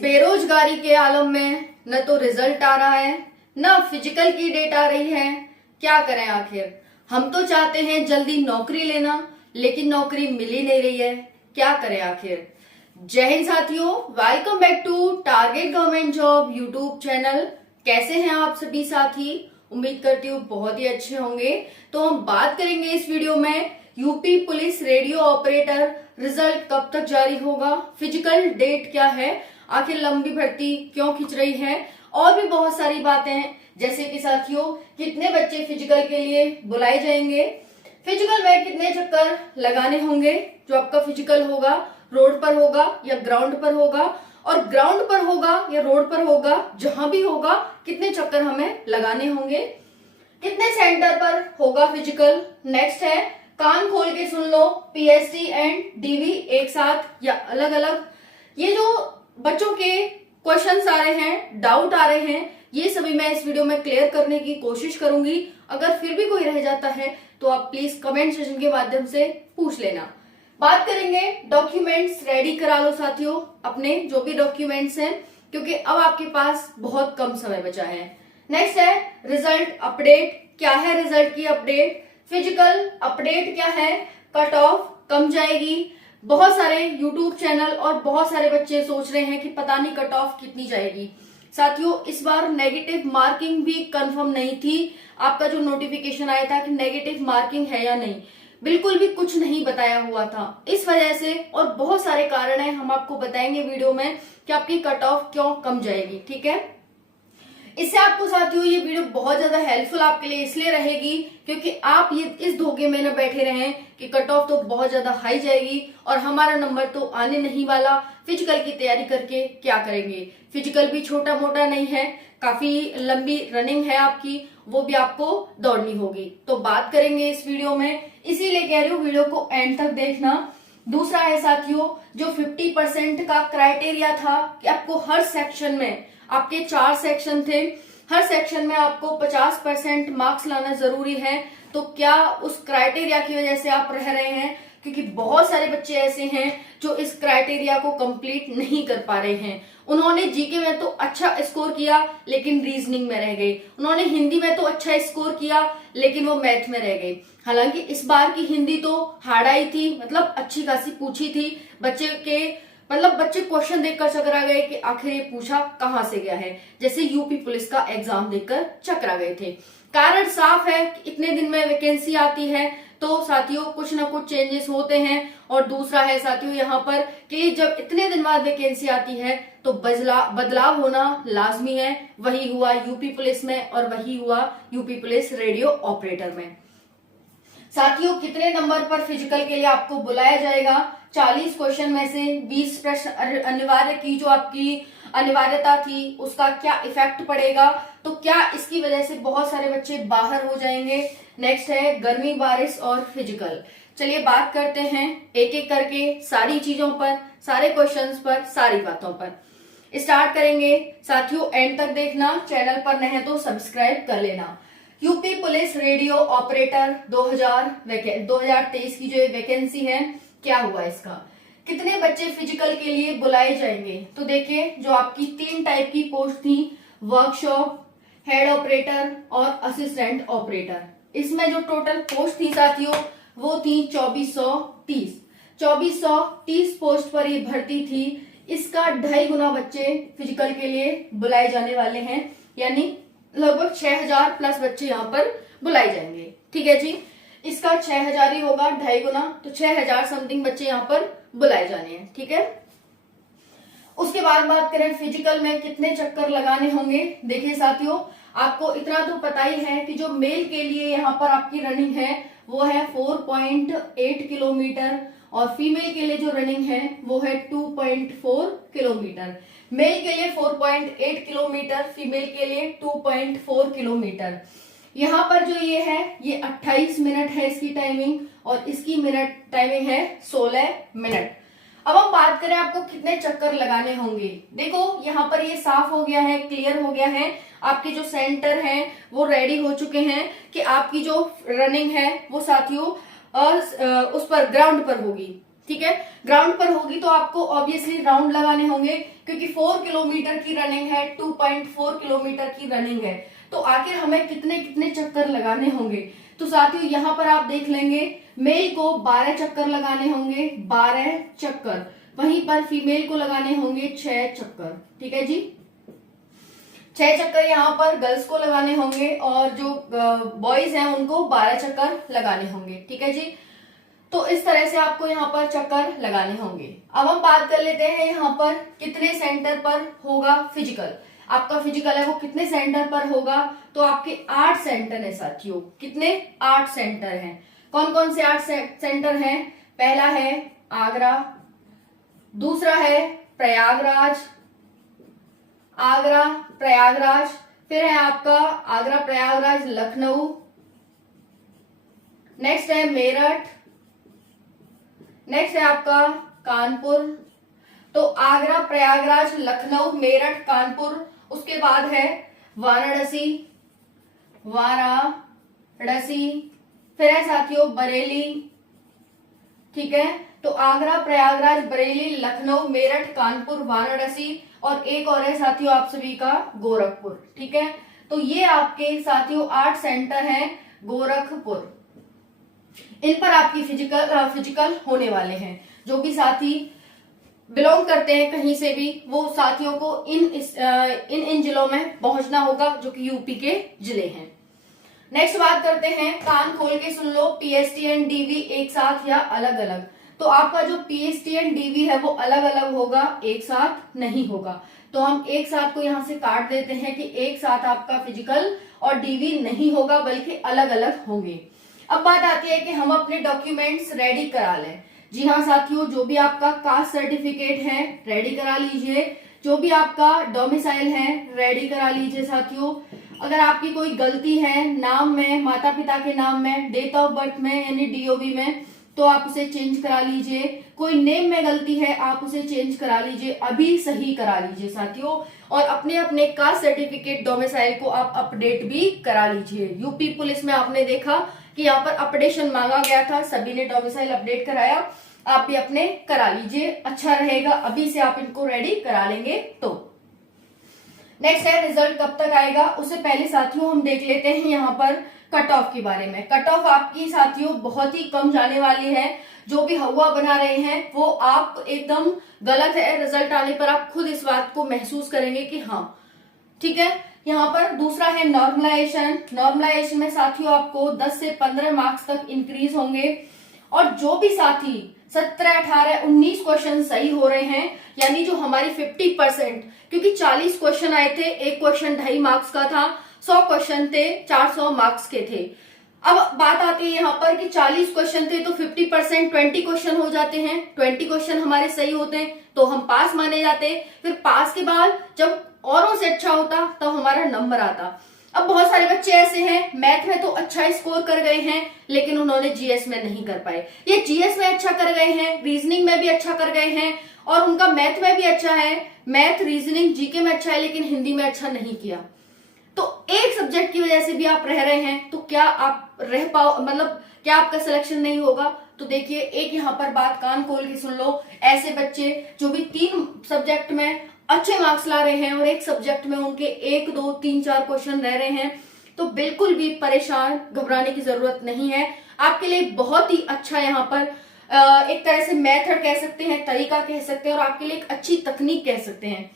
बेरोजगारी के आलम में न तो रिजल्ट आ रहा है, न फिजिकल की डेट आ रही है। क्या करें आखिर? हम तो चाहते हैं जल्दी नौकरी लेना, लेकिन नौकरी मिल ही नहीं रही है। क्या करें आखिर? जय हिंद साथियों, welcome back to target government job YouTube channel. कैसे हैं आप सभी साथी? उम्मीद करती हूँ बहुत ही अच्छे होंगे। तो हम बात करेंगे इस वीडियो में UP police radio operator result कब तक जारी होगा, फिजिकल डेट क्या है, आखिर लंबी भर्ती क्यों खिंच रही है, और भी बहुत सारी बातें हैं। जैसे कि साथियों, कितने बच्चे फिजिकल के लिए बुलाए जाएंगे, फिजिकल में कितने चक्कर लगाने होंगे, जो आपका फिजिकल होगा रोड पर होगा या ग्राउंड पर होगा, और ग्राउंड पर होगा या रोड पर होगा, जहां भी होगा कितने चक्कर हमें लगाने होंगे, कितने सेंटर पर होगा फिजिकल। नेक्स्ट है, कान खोल के सुन लो, पीएसटी एंड डीवी एक साथ या अलग अलग। ये जो बच्चों के क्वेश्चंस आ रहे हैं, डाउट आ रहे हैं, ये सभी मैं इस वीडियो में क्लियर करने की कोशिश करूंगी। अगर फिर भी कोई रह जाता है तो आप प्लीज कमेंट सेक्शन के माध्यम से पूछ लेना। बात करेंगे डॉक्यूमेंट्स रेडी करा लो साथियों, अपने जो भी डॉक्यूमेंट्स हैं, क्योंकि अब आपके पास बहुत कम समय बचा है। नेक्स्ट है रिजल्ट अपडेट। क्या है रिजल्ट की अपडेट? फिजिकल अपडेट क्या है? कट ऑफ कम जाएगी। बहुत सारे यूट्यूब चैनल और बहुत सारे बच्चे सोच रहे हैं कि पता नहीं कट ऑफ कितनी जाएगी। साथियों, इस बार नेगेटिव मार्किंग भी कंफर्म नहीं थी। आपका जो नोटिफिकेशन आया था कि नेगेटिव मार्किंग है या नहीं, बिल्कुल भी कुछ नहीं बताया हुआ था। इस वजह से और बहुत सारे कारण है, हम आपको बताएंगे वीडियो में कि आपकी कट ऑफ क्यों कम जाएगी। ठीक है, इससे आपको साथियों ये वीडियो बहुत ज्यादा हेल्पफुल आपके लिए इसलिए रहेगी क्योंकि आप ये इस धोखे में न बैठे रहें कि कट ऑफ तो बहुत ज्यादा हाई जाएगी और हमारा नंबर तो आने नहीं वाला, फिजिकल की तैयारी करके क्या करेंगे। फिजिकल भी छोटा मोटा नहीं है, काफी लंबी रनिंग है आपकी, वो भी आपको दौड़नी होगी। तो बात करेंगे इस वीडियो में, इसीलिए कह रही हूँ वीडियो को एंड तक देखना। दूसरा है साथियों, जो 50% का क्राइटेरिया था कि आपको हर सेक्शन में, आपके 4 सेक्शन थे, हर सेक्शन में आपको 50% मार्क्स लाना जरूरी है। तो क्या उस क्राइटेरिया की वजह से आप रह रहे हैं? क्योंकि बहुत सारे बच्चे ऐसे हैं जो इस क्राइटेरिया को कंप्लीट नहीं कर पा रहे हैं। उन्होंने जीके में तो अच्छा स्कोर किया लेकिन रीजनिंग में रह गए, उन्होंने हिंदी में तो अच्छा स्कोर किया लेकिन वो मैथ में रह गए। हालांकि इस बार की हिंदी तो हार्ड आई थी, मतलब अच्छी खासी पूछी थी। बच्चे क्वेश्चन देखकर चकरा गए कि आखिर ये पूछा कहां से गया है, जैसे यूपी पुलिस का एग्जाम देखकर चकरा गए थे। कारण साफ है कि इतने दिन में वैकेंसी आती है तो साथियों कुछ ना कुछ चेंजेस होते हैं। और दूसरा है साथियों यहाँ पर कि जब इतने दिन बाद वैकेंसी आती है तो बदलाव होना लाजमी है। वही हुआ यूपी पुलिस में और वही हुआ यूपी पुलिस रेडियो ऑपरेटर में। साथियों, कितने नंबर पर फिजिकल के लिए आपको बुलाया जाएगा? 40 क्वेश्चन में से 20 प्रश्न अनिवार्य की जो आपकी अनिवार्यता थी उसका क्या इफेक्ट पड़ेगा, तो क्या इसकी वजह से बहुत सारे बच्चे बाहर हो जाएंगे। नेक्स्ट है गर्मी, बारिश और फिजिकल। चलिए बात करते हैं एक एक करके सारी चीजों पर, सारे क्वेश्चंस पर, सारी बातों पर स्टार्ट करेंगे। साथियों एंड तक देखना, चैनल पर नए हैं तो सब्सक्राइब कर लेना। यूपी पुलिस रेडियो ऑपरेटर 2023 की जो वैकेंसी है, क्या हुआ इसका, कितने बच्चे फिजिकल के लिए बुलाए जाएंगे? तो देखिए, जो आपकी 3 टाइप की पोस्ट थी, वर्कशॉप, हेड ऑपरेटर और असिस्टेंट ऑपरेटर, इसमें जो टोटल पोस्ट थी साथियों वो थी 2430। 2430 पोस्ट पर ये भर्ती थी। इसका 2.5 गुना बच्चे फिजिकल के लिए बुलाए जाने वाले हैं, यानी लगभग 6000 प्लस बच्चे यहाँ पर बुलाए जाएंगे। ठीक है जी, इसका 6000 ही होगा, 2.5 गुना, तो 6000 समथिंग बच्चे यहाँ पर बुलाए जाने हैं। ठीक है, उसके बाद बात करें फिजिकल में कितने चक्कर लगाने होंगे। देखिए साथियों, आपको इतना तो पता ही है कि जो मेल के लिए यहाँ पर आपकी रनिंग है वो है 4.8 किलोमीटर और फीमेल के लिए जो रनिंग है वो है 2.4 किलोमीटर। मेल के लिए 4.8 किलोमीटर, फीमेल के लिए 2.4 किलोमीटर। यहाँ पर जो ये है ये 28 मिनट है इसकी टाइमिंग और इसकी मिनट टाइमिंग है 16 मिनट। अब हम बात करें आपको कितने चक्कर लगाने होंगे। देखो यहाँ पर ये साफ हो गया है, क्लियर हो गया है, आपके जो सेंटर हैं वो रेडी हो चुके हैं कि आपकी जो रनिंग है वो साथियों उस पर ग्राउंड पर होगी। ठीक है। ग्राउंड पर होगी तो आपको ऑब्वियसली राउंड लगाने होंगे, क्योंकि 4 किलोमीटर की रनिंग है, 2.4 किलोमीटर की रनिंग है, तो आखिर हमें कितने कितने चक्कर लगाने होंगे। तो साथियों यहाँ पर आप देख लेंगे, मेल को 12 चक्कर लगाने होंगे, 12 चक्कर। वहीं पर फीमेल को लगाने होंगे 6 चक्कर। ठीक है जी, 6 चक्कर यहाँ पर गर्ल्स को लगाने होंगे, और जो बॉयज हैं उनको 12 चक्कर लगाने होंगे। ठीक है जी, तो इस तरह से आपको यहाँ पर चक्कर लगाने होंगे। अब हम बात कर लेते हैं यहाँ पर कितने सेंटर पर होगा फिजिकल। आपका फिजिकल है वो कितने सेंटर पर होगा, तो आपके 8 सेंटर है साथियों। कितने? 8 सेंटर हैं। कौन कौन से 8 सेंटर हैं? पहला है आगरा, दूसरा है प्रयागराज, आगरा प्रयागराज, फिर है आपका आगरा प्रयागराज लखनऊ, नेक्स्ट है मेरठ, नेक्स्ट है आपका कानपुर। तो आगरा प्रयागराज लखनऊ मेरठ कानपुर, उसके बाद है वाराणसी, वाराणसी, फिर है साथियों बरेली। ठीक है, तो आगरा प्रयागराज बरेली लखनऊ मेरठ कानपुर वाराणसी, और एक और है साथियों आप सभी का गोरखपुर। ठीक है, तो ये आपके साथियों 8 सेंटर हैं गोरखपुर। इन पर आपकी फिजिकल होने वाले हैं। जो भी साथी बिलोंग करते हैं कहीं से भी, वो साथियों को इन जिलों में पहुंचना होगा, जो कि यूपी के जिले हैं। नेक्स्ट बात करते हैं, कान खोल के सुन लो, पीएसटी एंड डीवी एक साथ या अलग अलग। तो आपका जो पीएसटी एंड डीवी है वो अलग अलग होगा, एक साथ नहीं होगा। तो हम एक साथ को यहाँ से काट देते हैं कि एक साथ आपका फिजिकल और डीवी नहीं होगा, बल्कि अलग अलग होंगे। अब बात आती है कि हम अपने डॉक्यूमेंट्स रेडी करा लें। जी हाँ साथियों, जो भी आपका कास्ट सर्टिफिकेट है रेडी करा लीजिए, जो भी आपका डोमिसाइल है रेडी करा लीजिए साथियों। अगर आपकी कोई गलती है नाम में, माता पिता के नाम में, डेट ऑफ बर्थ में यानी डीओबी में, तो आप उसे चेंज करा लीजिए। कोई नेम में गलती है आप उसे चेंज करा लीजिए, अभी सही करा लीजिए साथियों। और अपने अपने कास्ट सर्टिफिकेट डोमिसाइल को आप अपडेट भी करा लीजिए। यूपी पुलिस में आपने देखा कि यहाँ पर अपडेशन मांगा गया था, सभी ने डोमिसाइल अपडेट कराया, आप भी अपने करा लीजिए, अच्छा रहेगा। अभी से आप इनको रेडी करा लेंगे तो। नेक्स्ट है रिजल्ट कब तक आएगा, उससे पहले साथियों हम देख लेते हैं यहाँ पर कट ऑफ के बारे में। कट ऑफ आपकी साथियों बहुत ही कम जाने वाली है। जो भी हवा बना रहे हैं वो आप एकदम गलत है। रिजल्ट आने पर आप खुद इस बात को महसूस करेंगे कि हाँ ठीक है। यहाँ पर दूसरा है नॉर्मलाइजेशन। नॉर्मलाइजेशन में साथियों आपको 10 से 15 मार्क्स तक इंक्रीज होंगे, और जो भी साथी 17, 18, 19 क्वेश्चन सही हो रहे हैं, यानी जो हमारी 50%, क्योंकि 40 क्वेश्चन आए थे, एक क्वेश्चन 2.5 मार्क्स का था, 100 क्वेश्चन थे 400 मार्क्स के थे। अब बात आती है यहाँ पर कि 40 क्वेश्चन थे तो 50% 20 क्वेश्चन हो जाते हैं। 20 क्वेश्चन हमारे सही होते हैं तो हम पास माने जाते। फिर पास के बाद जब औरों से अच्छा होता तब हमारा नंबर आता। अब बहुत सारे बच्चे ऐसे हैं, मैथ में तो अच्छा स्कोर कर गए हैं लेकिन उन्होंने जीएस में नहीं कर पाए, ये जीएस में अच्छा कर गए हैं, रीजनिंग में भी अच्छा कर गए हैं, और उनका मैथ में भी अच्छा है, मैथ रीजनिंग जीके में अच्छा है, लेकिन हिंदी में अच्छा नहीं किया। तो एक सब्जेक्ट की वजह से भी आप रह रहे हैं, तो क्या आप रह पाओ, मतलब क्या आपका सिलेक्शन नहीं होगा? तो देखिए, एक यहाँ पर बात कान खोल के सुन लो, ऐसे बच्चे जो भी 3 सब्जेक्ट में अच्छे मार्क्स ला रहे हैं और एक सब्जेक्ट में उनके 1, 2, 3, 4 क्वेश्चन रह रहे हैं, तो बिल्कुल भी परेशान घबराने की जरूरत नहीं है। आपके लिए बहुत ही अच्छा यहाँ पर एक तरह से मेथड कह सकते हैं, तरीका कह सकते हैं, और आपके लिए एक अच्छी तकनीक कह सकते हैं।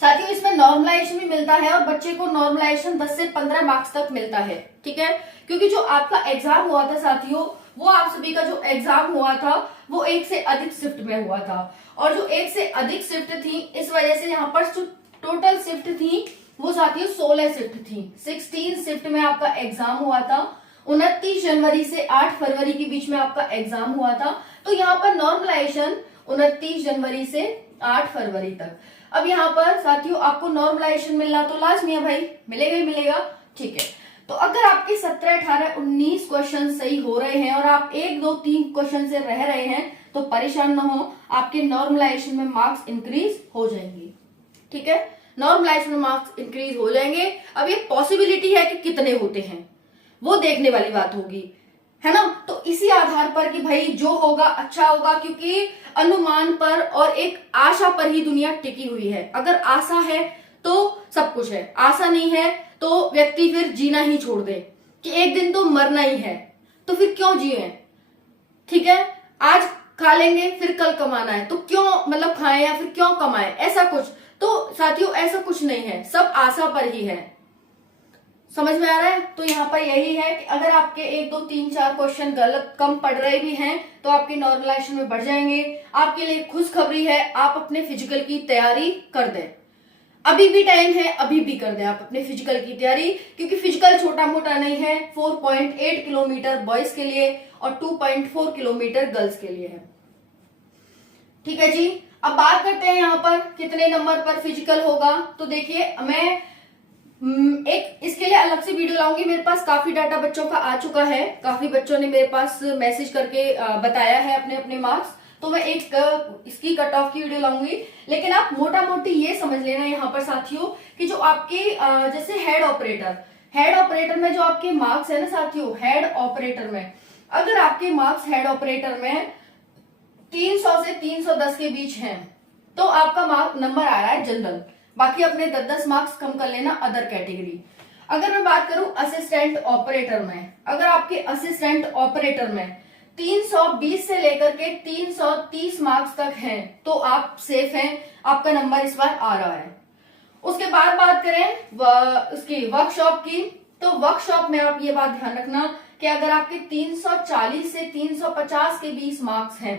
साथियों इसमें नॉर्मलाइजेशन भी मिलता है, और बच्चे को नॉर्मलाइजेशन 10 से 15 मार्क्स तक मिलता है, ठीक है। क्योंकि जो आपका एग्जाम हुआ था साथियों, वो आप सभी का जो एग्जाम हुआ था वो 1 से अधिक शिफ्ट में हुआ था, और जो 1 से अधिक शिफ्ट थी, इस वजह से यहाँ पर जो टोटल शिफ्ट थी वो साथियों 16 शिफ्ट थी। 16 शिफ्ट में आपका एग्जाम हुआ था। 29 जनवरी से 8 फरवरी के बीच में आपका एग्जाम हुआ था। तो यहाँ पर नॉर्मलाइजेशन 29 जनवरी से 8 फरवरी तक। अब यहाँ पर साथियों आपको नॉर्मलाइजेशन मिलना तो लाजमी है भाई, मिलेगा ही मिलेगा, ठीक है। तो अगर आपके 17, 18, 19 क्वेश्चन सही हो रहे हैं और आप 1, 2, 3 क्वेश्चन से रह रहे हैं, तो परेशान ना हो, आपके नॉर्मलाइजेशन में मार्क्स इंक्रीज हो जाएंगे, ठीक है। नॉर्मलाइजेशन में मार्क्स इंक्रीज हो जाएंगे। अब ये पॉसिबिलिटी है कि कितने होते हैं वो देखने वाली बात होगी। है ना। तो इसी आधार पर कि भाई जो होगा अच्छा होगा, क्योंकि अनुमान पर और एक आशा पर ही दुनिया टिकी हुई है। अगर आशा है तो सब कुछ है, आशा नहीं है तो व्यक्ति फिर जीना ही छोड़ दे कि एक दिन तो मरना ही है, तो फिर क्यों जिए। ठीक है, आज खा लेंगे फिर कल कमाना है, तो क्यों मतलब खाएं या फिर क्यों कमाएं, ऐसा कुछ तो साथियों ऐसा कुछ नहीं है, सब आशा पर ही है। समझ में आ रहा है। तो यहाँ पर यही है कि अगर आपके 1 2 3 4 क्वेश्चन गलत कम पढ़ रहे भी हैं तो आपके नॉर्मलाइजेशन में बढ़ जाएंगे। आपके लिए खुशखबरी है, आप अपने फिजिकल की तैयारी कर दें, अभी भी टाइम है, अभी भी कर दें आप अपने फिजिकल की तैयारी, क्योंकि फिजिकल छोटा मोटा नहीं है। 4.8 किलोमीटर बॉयज के लिए और 2.4 किलोमीटर गर्ल्स के लिए है। ठीक है जी, अब बात करते हैं यहाँ पर कितने नंबर पर फिजिकल होगा। तो देखिए, मैं एक इसके लिए अलग से वीडियो लाऊंगी। मेरे पास काफी डाटा बच्चों का आ चुका है, काफी बच्चों ने मेरे पास मैसेज करके बताया है अपने अपने मार्क्स, तो मैं एक इसकी कट ऑफ की वीडियो लाऊंगी। लेकिन आप मोटा मोटी ये समझ लेना यहाँ पर साथियों कि जो आपके जैसे हेड ऑपरेटर में जो आपके मार्क्स है ना साथियों, हेड ऑपरेटर में अगर आपके मार्क्स हेड ऑपरेटर में 300 से 310 के बीच हैं तो आपका मार्क नंबर आ रहा है जनरल। बाकी अपने 10-10 मार्क्स कम कर लेना अदर कैटेगरी। अगर मैं बात करूं असिस्टेंट ऑपरेटर में, अगर आपके असिस्टेंट ऑपरेटर में 320 से लेकर के 330 मार्क्स तक हैं तो आप सेफ हैं, आपका नंबर इस बार आ रहा है। उसके बाद बात करें उसकी वर्कशॉप की, तो वर्कशॉप में आप ये बात ध्यान रखना कि अगर आपके 340 से 350 के 20 मार्क्स हैं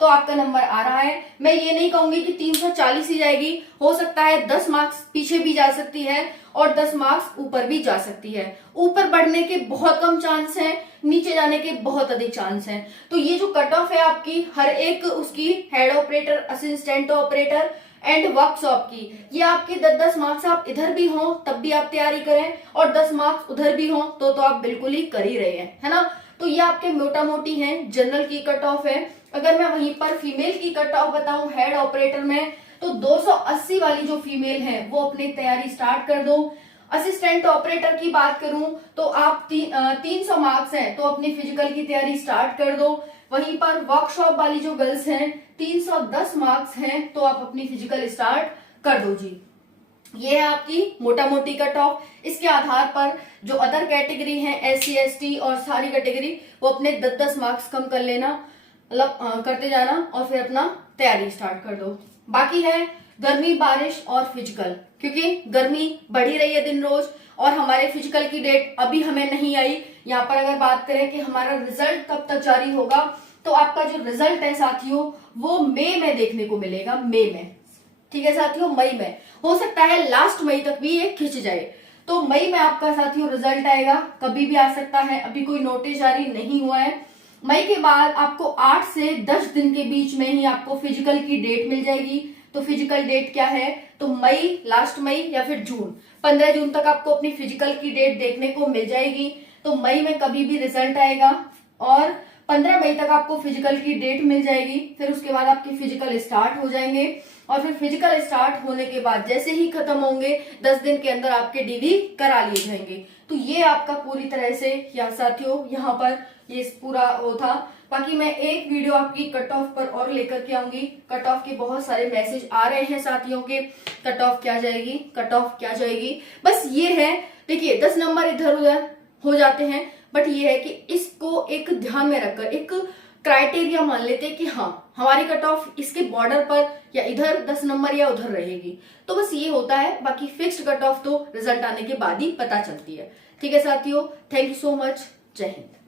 तो आपका नंबर आ रहा है। मैं ये नहीं कहूंगी कि 340 ही जाएगी, हो सकता है 10 मार्क्स पीछे भी जा सकती है और 10 मार्क्स ऊपर भी जा सकती है। ऊपर बढ़ने के बहुत कम चांस हैं, नीचे जाने के बहुत अधिक चांस हैं। तो ये जो कट ऑफ है आपकी हर एक उसकी head operator, assistant operator and workshop की, ये आपके 10-10 मार्क्स आप इधर भी हो तब भी आप तैयारी करें और 10 मार्क्स उधर भी हो तो आप बिल्कुल ही कर ही रहे हैं, है ना। तो ये आपके मोटा मोटी है जनरल की कट ऑफ है। अगर मैं वहीं पर फीमेल की कट ऑफ बताऊं हेड ऑपरेटर में, तो 280 वाली जो फीमेल है वो अपनी तैयारी स्टार्ट कर दो। असिस्टेंट ऑपरेटर की बात करूं तो आप 300 मार्क्स हैं तो अपनी फिजिकल की तैयारी स्टार्ट कर दो। वहीं पर वर्कशॉप वाली जो गर्ल्स हैं 310 मार्क्स हैं तो आप अपनी फिजिकल स्टार्ट कर दो जी। ये है आपकी मोटा मोटी कट ऑफ। इसके आधार पर जो अदर कैटेगरी है SC ST और सारी कैटेगरी वो अपने 10-10 मार्क्स कम कर लेना, मतलब करते जाना और फिर अपना तैयारी स्टार्ट कर दो। बाकी है गर्मी, बारिश और फिजिकल, क्योंकि गर्मी बढ़ी रही है दिन रोज और हमारे फिजिकल की डेट अभी हमें नहीं आई। यहाँ पर अगर बात करें कि हमारा रिजल्ट कब तक जारी होगा, तो आपका जो रिजल्ट है साथियों वो मई में देखने को मिलेगा, मई में। ठीक है साथियों, मई में, हो सकता है लास्ट मई तक भी ये खिंच जाए। तो मई में आपका साथियों रिजल्ट आएगा, कभी भी आ सकता है, अभी कोई नोटिस जारी नहीं हुआ है। मई के बाद आपको 8 से 10 दिन के बीच में ही आपको फिजिकल की डेट मिल जाएगी। तो फिजिकल डेट क्या है, तो मई, लास्ट मई या फिर जून, 15 जून तक आपको अपनी फिजिकल की डेट देखने को मिल जाएगी। तो मई में कभी भी रिजल्ट आएगा और 15 मई तक आपको फिजिकल की डेट मिल जाएगी। फिर उसके बाद आपके फिजिकल स्टार्ट हो जाएंगे और फिर फिजिकल स्टार्ट होने के बाद जैसे ही खत्म होंगे 10 दिन के अंदर आपके DV करा लिए जाएंगे। तो ये आपका पूरी तरह से या साथियों यहाँ पर ये पूरा वो था। बाकी मैं एक वीडियो आपकी कट ऑफ पर और लेकर के आऊंगी। कट ऑफ के बहुत सारे मैसेज आ रहे हैं साथियों के, कट ऑफ क्या जाएगी, कट ऑफ क्या जाएगी। बस ये है, देखिए 10 नंबर इधर उधर हो जाते हैं, बट ये है कि इसको एक ध्यान में रखकर एक क्राइटेरिया मान लेते हैं कि हाँ हमारी कट ऑफ इसके बॉर्डर पर या इधर 10 नंबर या उधर रहेगी। तो बस ये होता है, बाकी फिक्स्ड कट ऑफ तो रिजल्ट आने के बाद ही पता चलती है। ठीक है साथियों, थैंक यू सो मच, जय हिंद।